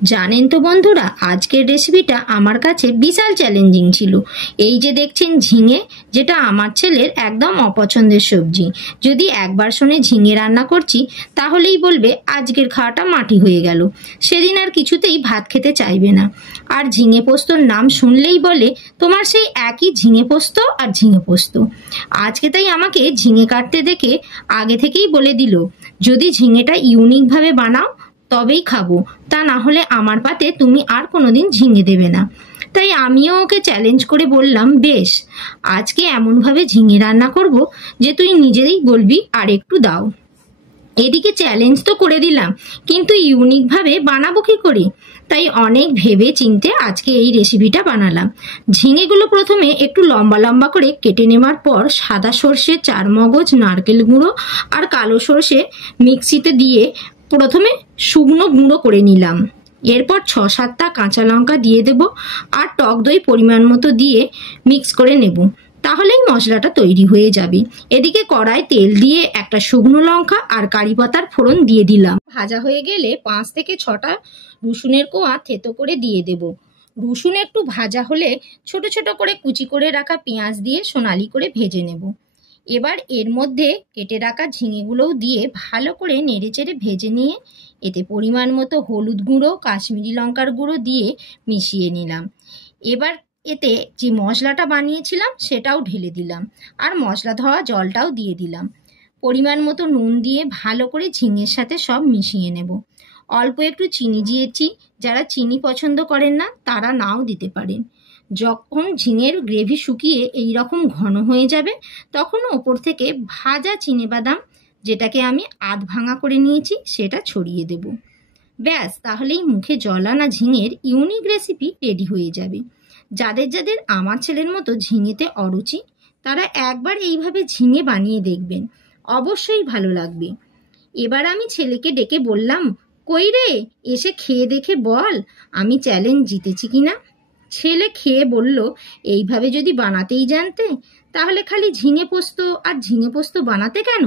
জানেন তো বন্ধুরা, আজকের রেসিপিটা আমার কাছে বিশাল চ্যালেঞ্জিং ছিল। এই যে দেখছেন ঝিঙে, যেটা আমার ছেলের একদম অপছন্দের সবজি। যদি একবার শুনে ঝিঙে রান্না করছি তাহলেই বলবে আজকের খাওয়াটা মাটি হয়ে গেল। সেদিন আর কিছুতেই ভাত খেতে চাইবে না। আর ঝিঙে পোস্তর নাম শুনলেই বলে তোমার সেই একই ঝিঙে পোস্ত আর ঝিঙে পোস্ত। আজকে তাই আমাকে ঝিঙে কাটতে দেখে আগে থেকেই বলে দিল, যদি ঝিঙেটা ইউনিকভাবে বানাও তবেই খাবো, তা না হলে আমার পাতে তুমি আর কোনোদিন ঝিঙে দেবে না। তাই আমিও ওকে চ্যালেঞ্জ করে বললাম, বেশ, আজকে এমনভাবে ঝিঙে রান্না করব যে তুই নিজেই বলবি আর একটু দাও। এদিকে চ্যালেঞ্জ তো করে দিলাম, কিন্তু ইউনিকভাবে বানাবো কি করে? তাই অনেক ভেবে চিনতে আজকে এই রেসিপিটা বানালাম। ঝিঙেগুলো প্রথমে একটু লম্বা লম্বা করে কেটে নেওয়ার পর সাদা সর্ষে, চারমগজ, নারকেল গুঁড়ো আর কালো সর্ষে মিক্সিতে দিয়ে প্রথমে শুকনো গুঁড়ো করে নিলাম। এরপর 6-7টা কাঁচা লঙ্কা দিয়ে দেব আর টক দই পরিমাণ মতো দিয়ে মিক্স করে নেব, তাহলেই মশলাটা তৈরি হয়ে যাবে। এদিকে কড়ায় তেল দিয়ে একটা শুকনো লঙ্কা আর কারি পাতার ফোড়ন দিয়ে দিলাম। ভাজা হয়ে গেলে 5 থেকে 6টা রসুনের কোয়া থেতো করে দিয়ে দেব। রসুন একটু ভাজা হলে ছোট ছোট করে কুচি করে রাখা পেঁয়াজ দিয়ে সোনালি করে ভেজে নেব। এবার এর মধ্যে কেটে রাখা ঝিঙেগুলোও দিয়ে ভালো করে নেড়েচেড়ে ভেজে নিয়ে এতে পরিমাণ মতো হলুদ গুঁড়ো, কাশ্মীরি লঙ্কার গুঁড়ো দিয়ে মিশিয়ে নিলাম। এবার এতে যে মশলাটা বানিয়েছিলাম সেটাও ঢেলে দিলাম আর মশলা ধোয়া জলটাও দিয়ে দিলাম। পরিমাণ মতো নুন দিয়ে ভালো করে ঝিঙের সাথে সব মিশিয়ে নেব। অল্প একটু চিনি দিয়েছি, যারা চিনি পছন্দ করেন না তারা নাও দিতে পারেন। যখন ঝিঙের গ্রেভি শুকিয়ে এই রকম ঘন হয়ে যাবে তখন ওপর থেকে ভাজা চিনেবাদাম, যেটাকে আমি আধ ভাঙা করে নিয়েছি, সেটা ছড়িয়ে দেব। ব্যাস, তাহলেই মুখে জল আনা ঝিঙের ইউনিক রেসিপি রেডি হয়ে যাবে। যাদের যাদের আমার ছেলের মতো ঝিঙেতে অরুচি, তারা একবার এইভাবে ঝিঙে বানিয়ে দেখবেন, অবশ্যই ভালো লাগবে। এবার আমি ছেলেকে ডেকে বললাম, কই রে, এসে খেয়ে দেখে বল আমি চ্যালেঞ্জ জিতেছি কিনা। ছেলে খেয়ে বলল, এইভাবে যদি বানাতেই জানতে তাহলে খালি ঝিঙে পোস্ত আর ঝিঙে পোস্ত বানাতে কেন?